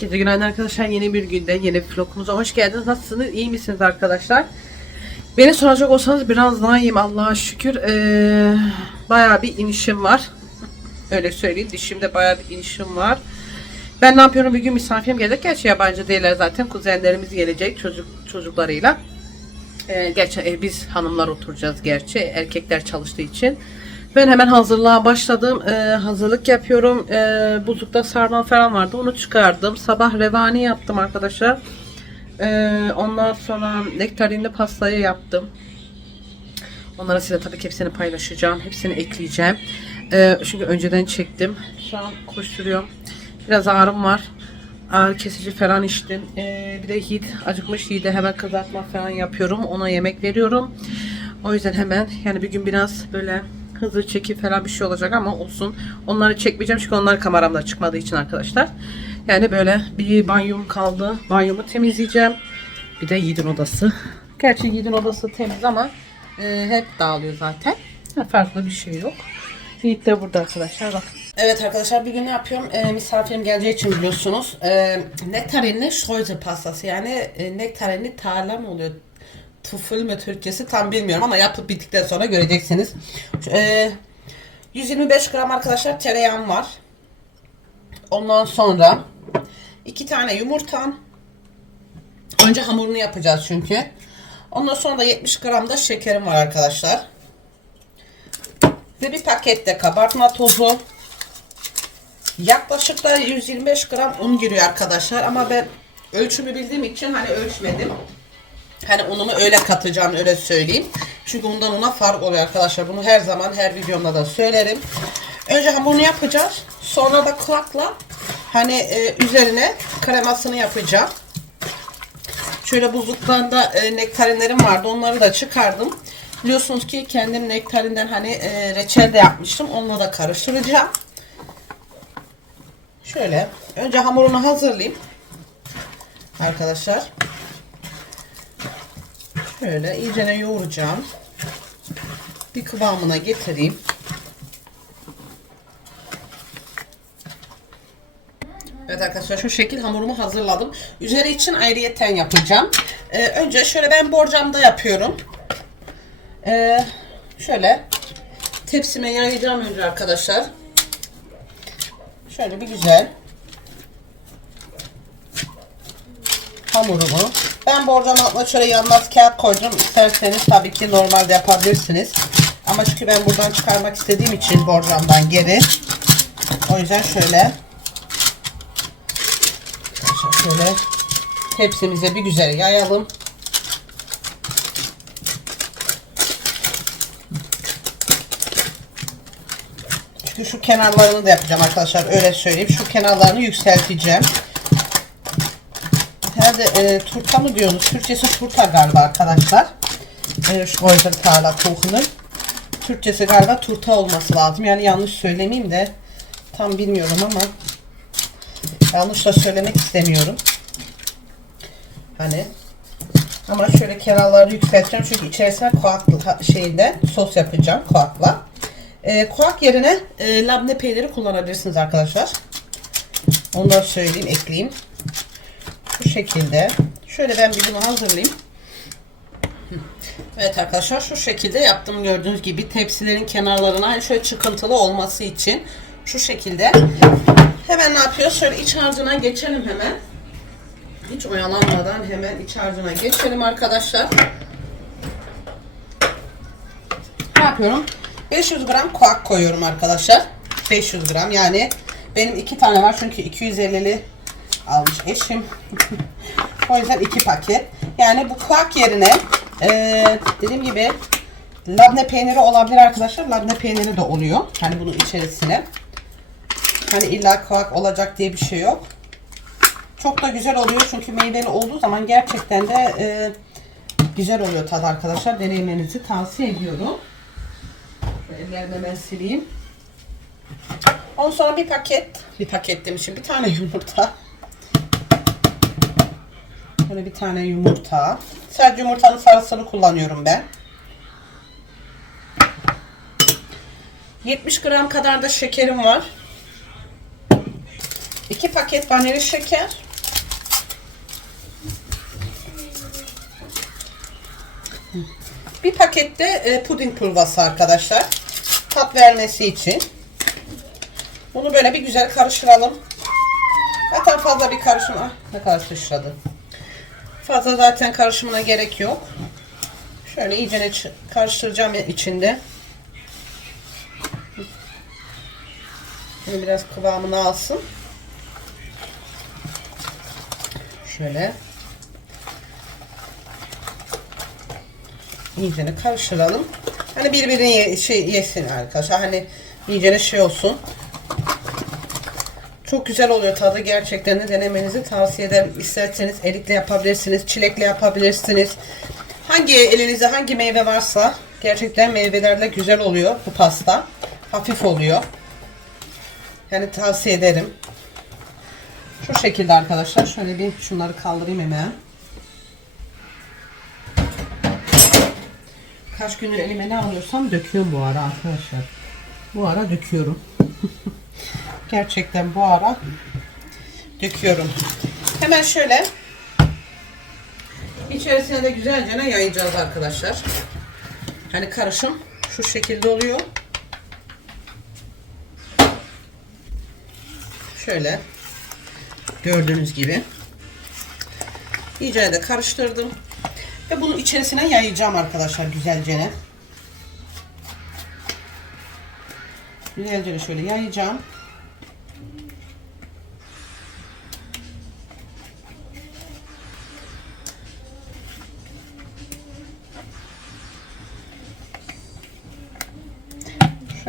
Herkese günaydın arkadaşlar. Yeni bir günde yeni bir vlogumuza hoş geldiniz. Nasılsınız? İyi misiniz arkadaşlar? Beni soracak olsanız biraz daha iyiyim Allah'a şükür. Ee, bayağı bir inişim var. Öyle söyleyeyim. Dişimde bayağı bir inişim var. Ben ne yapıyorum? Bir gün misafirim gelecek. Gerçi yabancı değiller zaten. Kuzenlerimiz gelecek çocuk çocuklarıyla. Ee, gerçi e, biz hanımlar oturacağız gerçi. Erkekler çalıştığı için. Ben hemen hazırlığa başladım. Ee, hazırlık yapıyorum. Ee, buzlukta sarma falan vardı. Onu çıkardım. Sabah revani yaptım arkadaşlar. Ee, ondan sonra nektarinli pastayı yaptım. Onlara size tabii ki hepsini paylaşacağım. Hepsini ekleyeceğim. Ee, çünkü önceden çektim. Şu an koşturuyorum. Biraz ağrım var. Ağrı kesici falan içtim. Ee, bir de Yiğit acıkmış. Yiğit'e hemen kızartma falan yapıyorum. Ona yemek veriyorum. O yüzden hemen yani bir gün biraz böyle hızlı çekip falan bir şey olacak ama olsun. Onları çekmeyeceğim çünkü onlar kameramda çıkmadığı için arkadaşlar. Yani böyle bir banyom kaldı. Banyomu temizleyeceğim. Bir de Yiğit'in odası. Gerçi Yiğit'in odası temiz ama e, hep dağılıyor zaten. Farklı bir şey yok. Yiğit de burada arkadaşlar bak. Evet arkadaşlar bir gün ne yapıyorum? E, misafirim geleceği için biliyorsunuz. E, nektarinli şoyze pastası yani e, nektarinli tarla mı oluyor? Tuful mü Türkçesi tam bilmiyorum ama yapıp bittikten sonra göreceksiniz. E, 125 gram arkadaşlar tereyağım var. Ondan sonra iki tane yumurtam. Önce hamurunu yapacağız çünkü. Ondan sonra da 70 gram da şekerim var arkadaşlar. Ve bir paket de kabartma tozu. Yaklaşık da 125 gram un giriyor arkadaşlar. Ama ben ölçümü bildiğim için hani ölçmedim. Hani unumu öyle katacağım öyle söyleyeyim. Çünkü undan una fark oluyor arkadaşlar. Bunu her zaman her videomda da söylerim. Önce hamurunu yapacağız. Sonra da kulakla hani e, üzerine kremasını yapacağım. Şöyle buzluktan da e, nektarinlerim vardı. Onları da çıkardım. Biliyorsunuz ki kendim nektarinden hani e, reçel de yapmıştım. Onunla da karıştıracağım. Şöyle önce hamurunu hazırlayayım. Arkadaşlar. Şöyle iyicene yoğuracağım. Bir kıvamına getireyim. Evet arkadaşlar şu şekil hamurumu hazırladım. Üzeri için ayrıyeten yapacağım. Ee, önce şöyle ben borcamda yapıyorum. Ee, şöyle tepsime yayacağım önce arkadaşlar. Şöyle bir güzel hamurumu. Ben borcam altına şöyle yanmaz kağıt koydum. İsterseniz tabii ki normalde yapabilirsiniz. Ama çünkü ben buradan çıkarmak istediğim için borcamdan geri. O yüzden şöyle şöyle tepsimize bir güzel yayalım. Çünkü şu kenarlarını da yapacağım arkadaşlar. Öyle söyleyeyim. Şu kenarlarını yükselteceğim. Herhalde e, turta mı diyorsunuz? Türkçesi turta galiba arkadaşlar. E, şu Reuter Tarla Kuchen'ın. Türkçesi galiba turta olması lazım. Yani yanlış söylemeyeyim de tam bilmiyorum ama yanlış da söylemek istemiyorum. Hani ama şöyle kenarları yükselteceğim çünkü içerisine kuaklı şeyde sos yapacağım kuakla. E, kuak yerine e, labne peyniri kullanabilirsiniz arkadaşlar. Onu da söyleyeyim, ekleyeyim. Şekilde. Şöyle ben bir bunu hazırlayayım. Evet arkadaşlar şu şekilde yaptım gördüğünüz gibi tepsilerin kenarlarına hani şöyle çıkıntılı olması için şu şekilde. Hemen ne yapıyoruz? Şöyle iç harcına geçelim hemen. Hiç oyalanmadan hemen iç harcına geçelim arkadaşlar. Ne yapıyorum? 500 gram kuak koyuyorum arkadaşlar. 500 gram yani benim iki tane var çünkü 250'li almış eşim. o yüzden iki paket. Yani bu kuak yerine ee, dediğim gibi labne peyniri olabilir arkadaşlar. Labne peyniri de oluyor. Hani bunun içerisine. Hani illa kuak olacak diye bir şey yok. Çok da güzel oluyor çünkü meyveli olduğu zaman gerçekten de e, güzel oluyor tadı arkadaşlar. Deneyimlerinizi tavsiye ediyorum. Ellerimi hemen sileyim. Ondan sonra bir paket, bir paket demişim, bir tane yumurta. Şöyle bir tane yumurta. Sadece yumurtanın sarısını kullanıyorum ben. 70 gram kadar da şekerim var. 2 paket vanilya şeker. Bir pakette e, puding pulvası arkadaşlar. Tat vermesi için. Bunu böyle bir güzel karıştıralım. Zaten fazla bir karışım. Ah, ne kadar sıçradı. Fazla zaten karışımına gerek yok. Şöyle iyice karıştıracağım içinde. Şimdi biraz kıvamını alsın. Şöyle. İyicene karıştıralım. Hani birbirini ye, şey yesin arkadaşlar. Hani iyicene şey olsun. Çok güzel oluyor tadı gerçekten de denemenizi tavsiye ederim. İsterseniz erikle yapabilirsiniz, çilekle yapabilirsiniz. Hangi elinizde hangi meyve varsa gerçekten meyvelerle güzel oluyor bu pasta. Hafif oluyor. Yani tavsiye ederim. Şu şekilde arkadaşlar. Şöyle bir şunları kaldırayım hemen. Kaç gündür elime ne alıyorsam döküyorum bu ara arkadaşlar. Bu ara döküyorum. Gerçekten bu ara döküyorum. Hemen şöyle içerisine de güzelce yayacağız arkadaşlar. Hani karışım şu şekilde oluyor. Şöyle gördüğünüz gibi iyice de karıştırdım ve bunu içerisine yayacağım arkadaşlar güzelce. Güzelce şöyle yayacağım.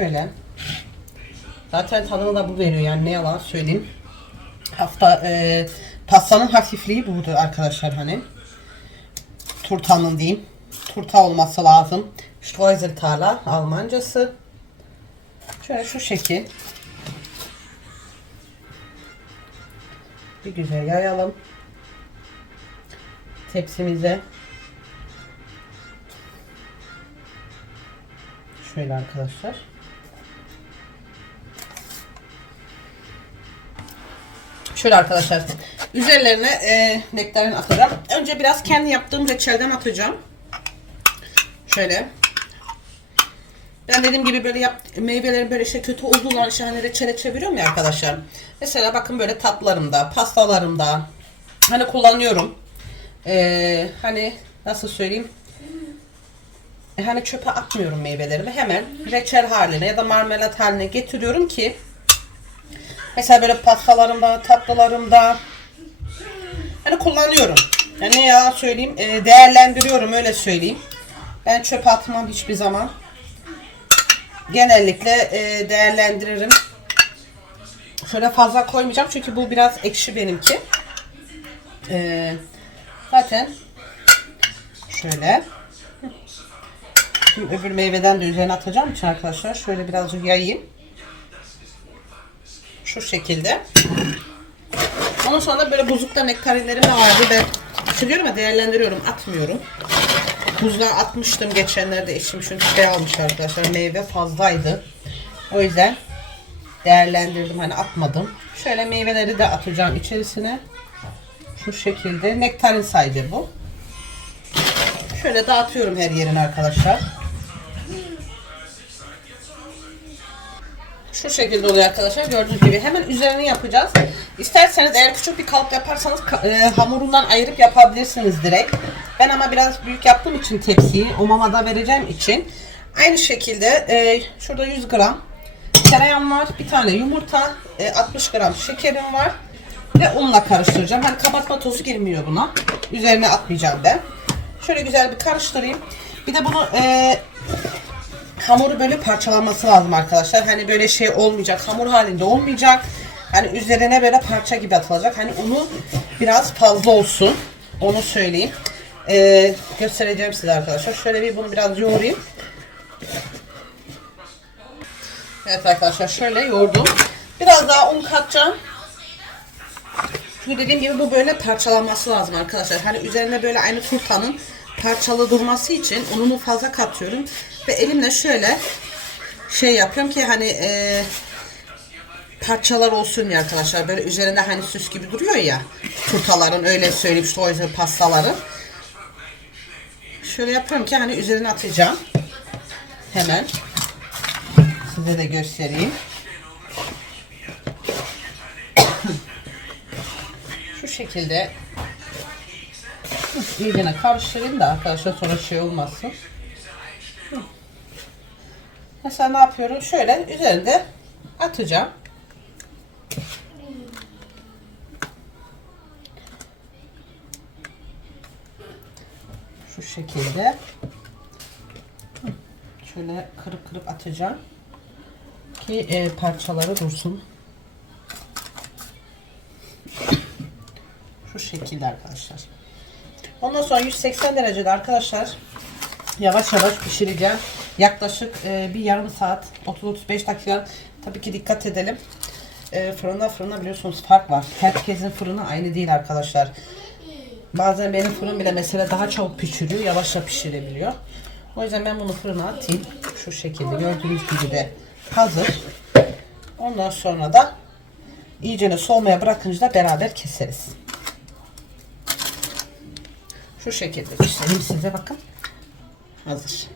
Şöyle. Zaten tadını da bu veriyor yani ne yalan söyleyeyim. Hafta e, pastanın hafifliği budur arkadaşlar hani. Turtanın diyeyim. Turta olması lazım. Streuseltaler Almancası. Şöyle şu şekil. Bir güzel yayalım. Tepsimize. Şöyle arkadaşlar. Şöyle arkadaşlar. Üzerlerine e, nektarin atacağım. Önce biraz kendi yaptığım reçelden atacağım. Şöyle. Ben dediğim gibi böyle yap, meyvelerin böyle işte kötü olduğundan işte hani reçele çeviriyorum ya arkadaşlar. Mesela bakın böyle tatlarımda, pastalarımda hani kullanıyorum. Ee, hani nasıl söyleyeyim? E, hani çöpe atmıyorum meyvelerimi. Hemen reçel haline ya da marmelat haline getiriyorum ki mesela böyle pastalarımda, tatlılarımda hani kullanıyorum. Yani ne yalan söyleyeyim, e, değerlendiriyorum öyle söyleyeyim. Ben çöpe atmam hiçbir zaman. Genellikle e, değerlendiririm. Şöyle fazla koymayacağım çünkü bu biraz ekşi benimki. E, zaten şöyle Şimdi öbür meyveden de üzerine atacağım için arkadaşlar şöyle birazcık yayayım. Şu şekilde. Ondan sonra böyle buzlukta nektarinlerim de vardı. Ben siliyorum ya değerlendiriyorum. Atmıyorum. Buzluğa atmıştım geçenlerde eşim çünkü şey almış arkadaşlar. Meyve fazlaydı. O yüzden değerlendirdim. Hani atmadım. Şöyle meyveleri de atacağım içerisine. Şu şekilde. Nektarin sadece bu. Şöyle dağıtıyorum her yerine arkadaşlar. Şu şekilde oluyor arkadaşlar gördüğünüz gibi. Hemen üzerine yapacağız. İsterseniz eğer küçük bir kalıp yaparsanız e, hamurundan ayırıp yapabilirsiniz direkt. Ben ama biraz büyük yaptığım için tepsiyi o mamada vereceğim için. Aynı şekilde e, şurada 100 gram tereyağım var. Bir tane yumurta, e, 60 gram şekerim var. Ve unla karıştıracağım. Hani kabartma tozu girmiyor buna. Üzerine atmayacağım ben. Şöyle güzel bir karıştırayım. Bir de bunu e, hamuru böyle parçalanması lazım arkadaşlar. Hani böyle şey olmayacak. Hamur halinde olmayacak. Hani üzerine böyle parça gibi atılacak. Hani unu biraz fazla olsun. Onu söyleyeyim. Ee, göstereceğim size arkadaşlar. Şöyle bir bunu biraz yoğurayım. Evet arkadaşlar şöyle yoğurdum. Biraz daha un katacağım. Çünkü dediğim gibi bu böyle parçalanması lazım arkadaşlar. Hani üzerine böyle aynı turtanın parçalı durması için ununu fazla katıyorum. Ve elimle şöyle şey yapıyorum ki hani e, parçalar olsun ya arkadaşlar. Böyle üzerinde hani süs gibi duruyor ya. Turtaların öyle söyleyeyim işte o yüzden pastaların. şöyle yapıyorum ki hani üzerine atacağım. Hemen. Size de göstereyim. Şu şekilde iyicene karıştırayım da arkadaşlar sonra şey olmasın. Mesela ne yapıyorum? Şöyle üzerinde atacağım. Şu şekilde. Şöyle kırıp kırıp atacağım. Ki e, parçaları dursun. Şu şekilde arkadaşlar. Ondan sonra 180 derecede arkadaşlar yavaş yavaş pişireceğim. Yaklaşık e, bir yarım saat 30-35 dakika tabii ki dikkat edelim. E, fırına fırına biliyorsunuz fark var. Herkesin fırını aynı değil arkadaşlar. Bazen benim fırın bile mesela daha çabuk pişiriyor, yavaşça pişirebiliyor. O yüzden ben bunu fırına atayım. Şu şekilde gördüğünüz gibi de hazır. Ondan sonra da iyicene soğumaya bırakınca da beraber keseriz. Şu şekilde göstereyim size bakın. Hazır.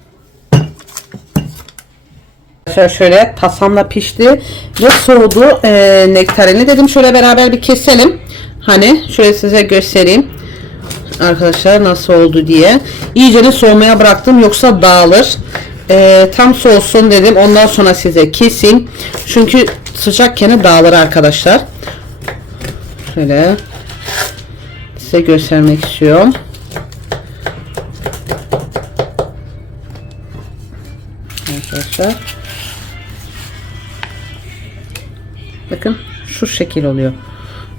Şöyle, şöyle tasamla pişti ve soğudu e, nektarini dedim şöyle beraber bir keselim. Hani şöyle size göstereyim arkadaşlar nasıl oldu diye. İyice soğumaya bıraktım yoksa dağılır. E, tam soğusun dedim ondan sonra size keseyim. Çünkü sıcakken dağılır arkadaşlar. Şöyle size göstermek istiyorum. Arkadaşlar. Bakın şu şekil oluyor.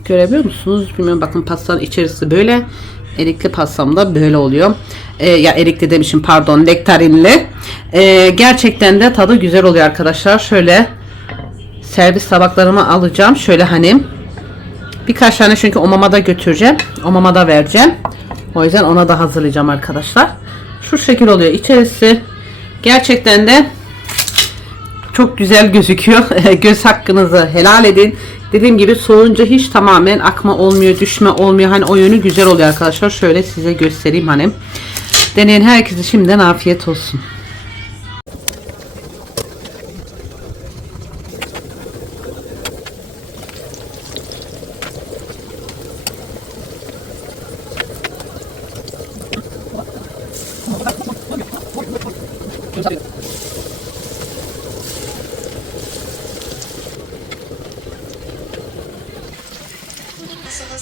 Görebiliyor musunuz? Bilmiyorum bakın pastanın içerisi böyle. Erikli pastam da böyle oluyor. Ee, ya erikli demişim pardon nektarinli. Ee, gerçekten de tadı güzel oluyor arkadaşlar. Şöyle servis tabaklarımı alacağım. Şöyle hani birkaç tane çünkü o mamada götüreceğim. O mamada vereceğim. O yüzden ona da hazırlayacağım arkadaşlar. Şu şekil oluyor. İçerisi gerçekten de çok güzel gözüküyor. Göz hakkınızı helal edin. Dediğim gibi soğunca hiç tamamen akma olmuyor, düşme olmuyor. Hani o yönü güzel oluyor arkadaşlar. Şöyle size göstereyim hani. Deneyen herkese şimdiden afiyet olsun.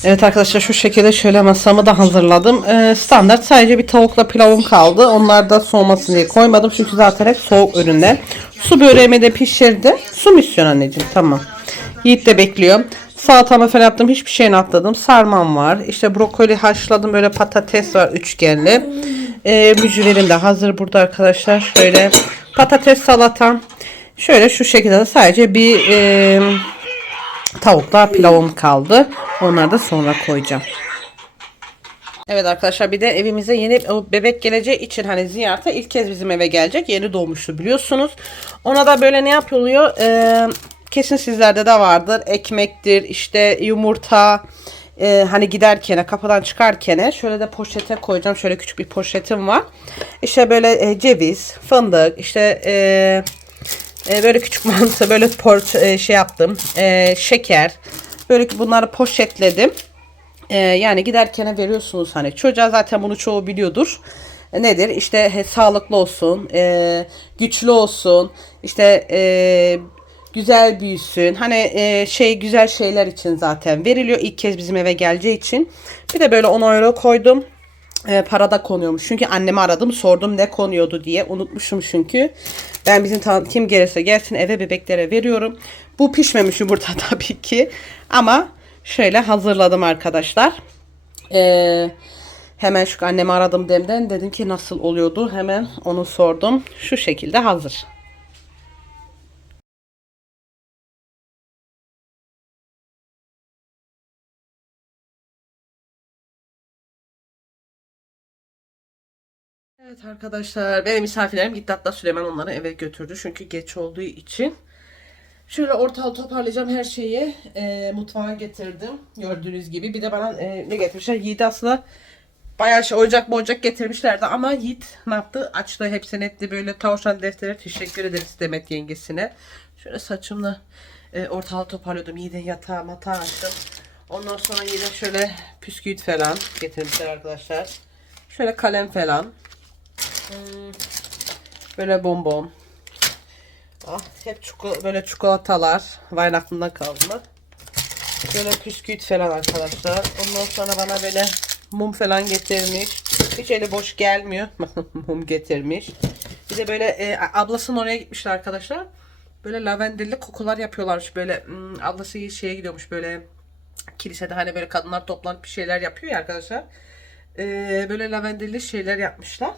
Evet arkadaşlar şu şekilde şöyle masamı da hazırladım. Ee, standart sadece bir tavukla pilavım kaldı. Onlar da soğumasın diye koymadım. Çünkü zaten hep soğuk ürünler. Su böreğimi de pişirdi. Su misyon anneciğim tamam. Yiğit de bekliyor. Salatamı falan yaptım. Hiçbir şeyini atladım. Sarmam var. İşte brokoli haşladım. Böyle patates var üçgenli. Ee, mücverim de hazır burada arkadaşlar. Şöyle patates salatam. Şöyle şu şekilde de sadece bir e, tavukla pilavım kaldı. Onları da sonra koyacağım. Evet arkadaşlar bir de evimize yeni bebek geleceği için hani ziyarete ilk kez bizim eve gelecek. Yeni doğmuştu biliyorsunuz. Ona da böyle ne yapılıyor? Ee, kesin sizlerde de vardır. Ekmektir, işte yumurta, e, hani giderken kapıdan çıkarken şöyle de poşete koyacağım. Şöyle küçük bir poşetim var. İşte böyle e, ceviz, fındık, işte e, e, böyle küçük mantı, böyle port e, şey yaptım. E, şeker. Böyle bunları poşetledim. E, yani giderken veriyorsunuz hani çocuğa zaten bunu çoğu biliyordur. E, nedir? İşte he, sağlıklı olsun, e, güçlü olsun, işte e, güzel büyüsün. Hani e, şey güzel şeyler için zaten veriliyor. İlk kez bizim eve geleceği için. Bir de böyle 10 euro koydum e, parada konuyormuş. Çünkü annemi aradım sordum ne konuyordu diye. Unutmuşum çünkü. Ben bizim tan- kim gelirse gelsin eve bebeklere veriyorum. Bu pişmemiş yumurta tabii ki. Ama şöyle hazırladım arkadaşlar. Ee, hemen şu annemi aradım demden. Dedim ki nasıl oluyordu. Hemen onu sordum. Şu şekilde hazır. Evet arkadaşlar benim misafirlerim gitti hatta Süleyman onları eve götürdü çünkü geç olduğu için. Şöyle ortalığı toparlayacağım her şeyi e, mutfağa getirdim gördüğünüz gibi. Bir de bana e, ne getirmişler? Yiğit aslında bayağı şey oyuncak boyuncak getirmişlerdi ama Yiğit ne yaptı? Açtı hepsini etti böyle tavşan defteri teşekkür ederiz Demet yengesine. Şöyle saçımla e, ortalığı toparlıyordum. Yiğit'in yatağı matağı açtım. Ondan sonra yine şöyle püsküvit falan getirmişler arkadaşlar. Şöyle kalem falan. Böyle bonbon. Ah, hep çiko- böyle çikolatalar. Vayın aklımdan kaldılar. Böyle püsküvit falan arkadaşlar. Ondan sonra bana böyle mum falan getirmiş. Hiç eli boş gelmiyor. mum getirmiş. Bir de böyle e, ablasının oraya gitmişler arkadaşlar. Böyle lavendelli kokular yapıyorlarmış. Böyle hmm, ablası şeye gidiyormuş böyle kilisede hani böyle kadınlar toplanıp bir şeyler yapıyor ya arkadaşlar. Ee, böyle lavendelli şeyler yapmışlar.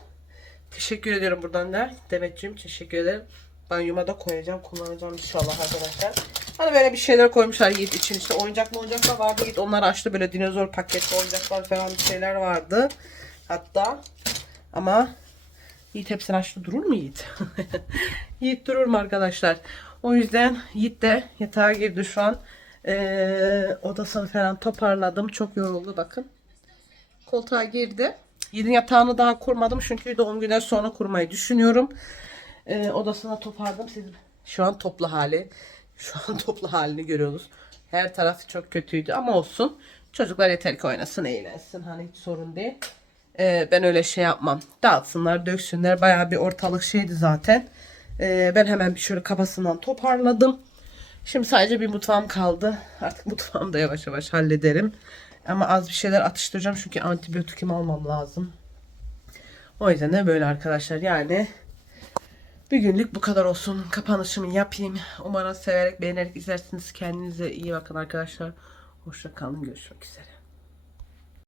Teşekkür ediyorum buradan da. Demetciğim teşekkür ederim. Banyoma da koyacağım. Kullanacağım inşallah arkadaşlar. Hani böyle bir şeyler koymuşlar Yiğit için. işte oyuncak mı oyuncaklar vardı. Yiğit onları açtı. Böyle dinozor paketli oyuncaklar falan bir şeyler vardı. Hatta ama Yiğit hepsini açtı. Durur mu Yiğit? Yiğit durur mu arkadaşlar? O yüzden Yiğit de yatağa girdi şu an. Ee, odasını falan toparladım. Çok yoruldu bakın. Koltuğa girdi. Yiğit'in yatağını daha kurmadım. Çünkü doğum günden sonra kurmayı düşünüyorum. Ee, odasına toparladım. Siz şu an toplu hali. Şu an toplu halini görüyorsunuz. Her tarafı çok kötüydü ama olsun. Çocuklar yeter ki oynasın, eğlensin. Hani hiç sorun değil. Ee, ben öyle şey yapmam. Dağıtsınlar, döksünler. Bayağı bir ortalık şeydi zaten. Ee, ben hemen bir şöyle kafasından toparladım. Şimdi sadece bir mutfağım kaldı. Artık mutfağımı da yavaş yavaş hallederim. Ama az bir şeyler atıştıracağım çünkü antibiyotikim almam lazım. O yüzden de böyle arkadaşlar yani bugünlük bu kadar olsun. Kapanışımı yapayım. Umarım severek beğenerek izlersiniz. Kendinize iyi bakın arkadaşlar. Hoşça kalın. Görüşmek üzere.